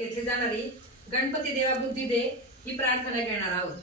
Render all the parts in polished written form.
घेतली जाणारी गणपती देवा बुद्धी दे ही प्रार्थना घेणार आहोत।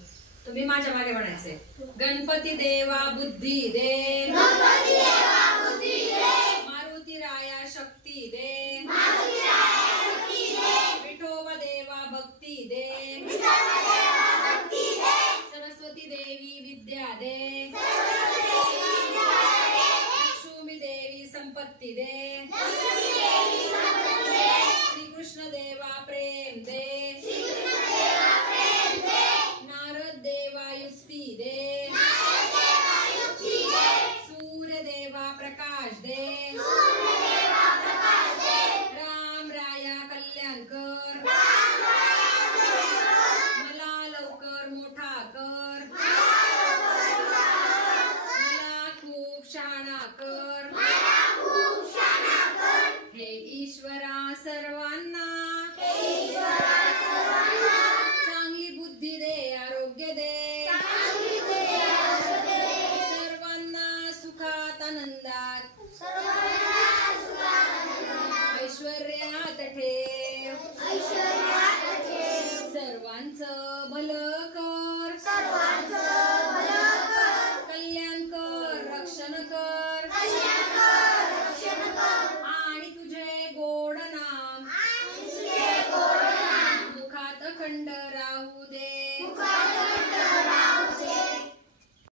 तुम्ही माझ्या मागे म्हणायचे, गणपती देवा बुद्धी दे, गणपती देवा बुद्धी दे, मारुती राया शक्ती दे, मारुती राया शक्ती दे, विठोबा देवा भक्ती दे, विठोबा देवा भक्ती दे, सरस्वती देवी विद्या दे, सरस्वती देवी विद्या दे, लक्ष्मी देवी संपत्ती दे, लक्ष्मी देवी संपत्ती दे, श्री कृष्ण देवा प्रेम दे, श्री कृष्ण देवा प्रेम दे, नारद देवा युक्ती दे, नारद देवा युक्ती दे, सूर्य देवा प्रकाश दे, सूर्य देवा प्रकाश दे, राम राया कल्याण कर, राम राया कल्याण कर, मला लवकर मोठा कर, मला लवकर मोठा कर, मला खूप शहाणा कर, मला खूप शहाणा कर, हे ईश्वरा सर्वांना हे ईश्वरा सर्वांना चांगली बुद्धी दे, आरोग्य दे, चांगली बुद्धी आरोग्य दे, सर्वांना सुखात आनंदात सर्वांना सुखात ऐश्वर्यात ठेव, ऐश्वर्यात ठेव, सर्वांचं भलं